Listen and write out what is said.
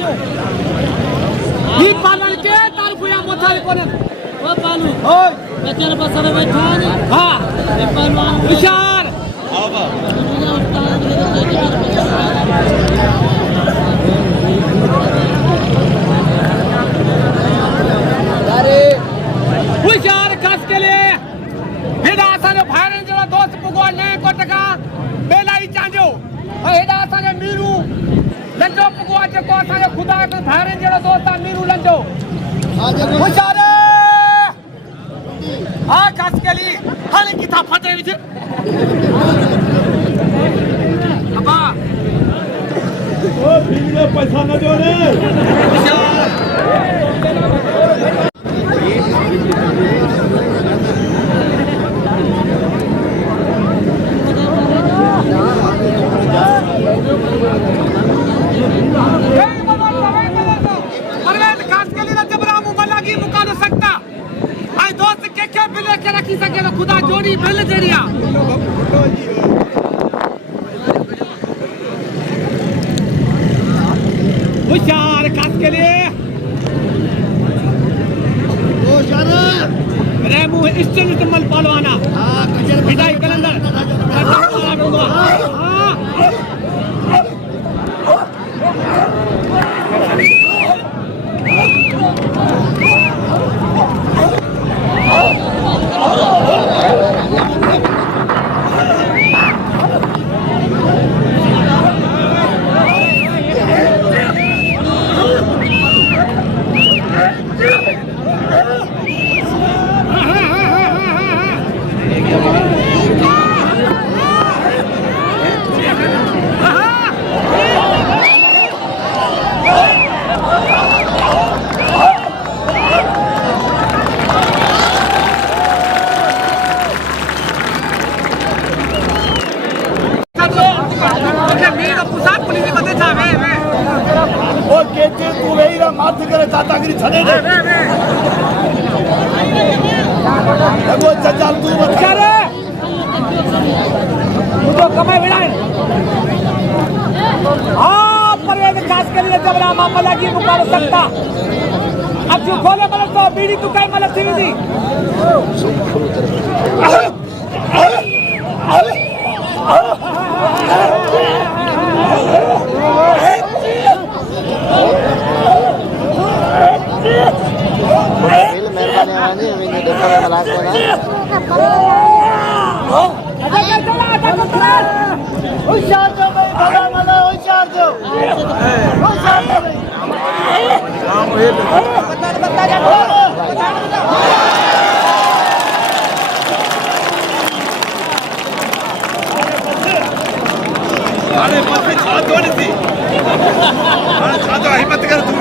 ही पालन के तार पुया मोथाई कोने ओ पालू ओय बचर बसर बैठा हां ए पहलवान विचार हां बा अरे विचार खास केले हेडा असांजो भाइरनि जो दोस्त पुगो ने कोटका बेलाई चांजो हेडा असांजो मीरू लंजो पुगो जेको असांजो खुदा के भाइरनि जो दोस्त मीरू लंजो विचार हा खास केली हाने किथा फटे विच अबा ओ भीड़ पैसा न जोड़े खुदा जोड़ी बिल जरिया होशियार खास के लिए रेमू स्टेज मल पालवाना विदाई कलंदर माथ करे दादागिरी छने दे वो चचाल तू मत कर मुझे कमाई बिड़ाए हां परवेज खास के लिए जबरा मामला की मुकाबला सकता अब जो खोले मतलब तो बीड़ी तू काई मतलब थी दी मेहरबानी हमें देखो मलाक होशियार दो भाई भला भला होशियार दो अरे बस छा दो नहीं थी छा तो हिम्मत कर तू